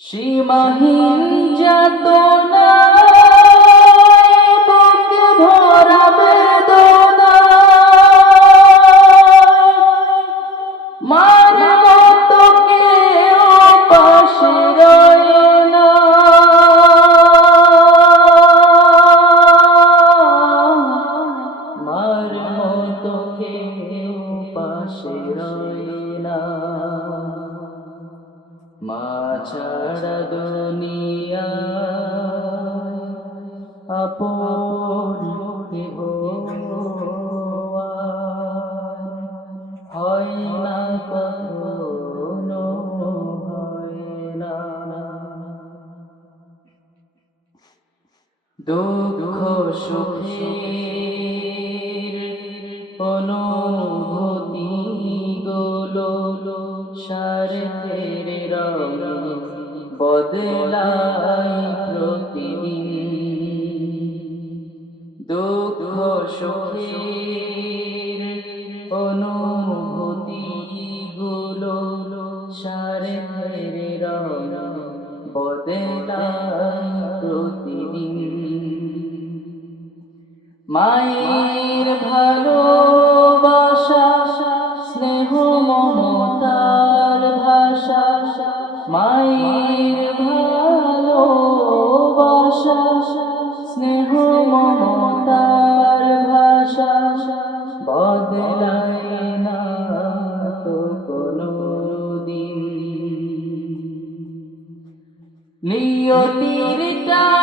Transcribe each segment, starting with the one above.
সীমাহীন যাতনা দুঃখ সুখের অনুভূতি গুলো স্বার্থের রঙে বদলায় প্রতিদিন। দুঃখ সুখের অনুভূতি গুলো স্বার্থের রঙে বদলায় প্রতিদিন। মায়ের ভালোবাসা, স্নেহ, মমতার ভাষা, মায়ের ভালোবাসা, স্নেহ, মমতার ভাষা, বদলায় না তো কোনো দিন। নিয়তির টানে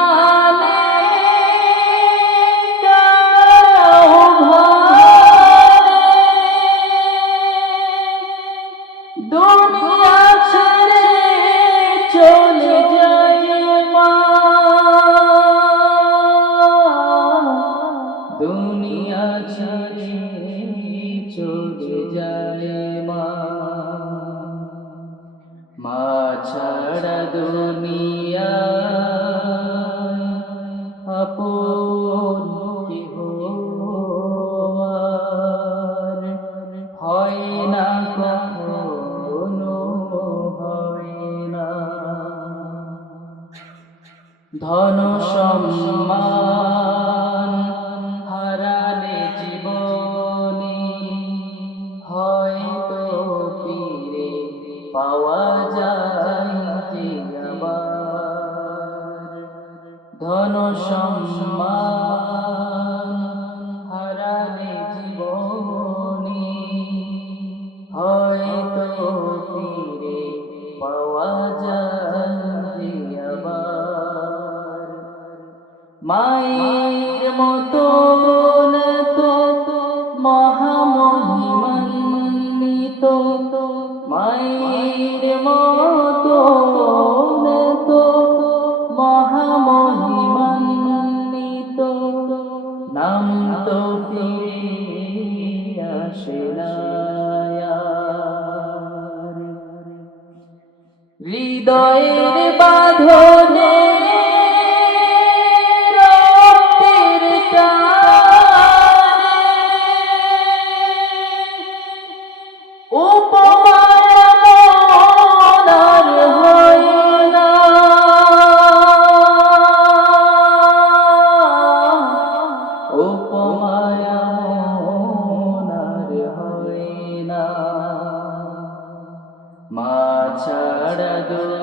মা দুনিয়া আপন হয় না কখনো হয় না। ধন সম্মান ধন সম্মান হারালে জীবনে হয়তো ফিরে পাওয়া যায় আবার। মায়ের মতো তো মহামহিমান্বিত নাম তো ফিরে আসে। হৃদয়ের বাঁধনে ছাড়া দুনিয়া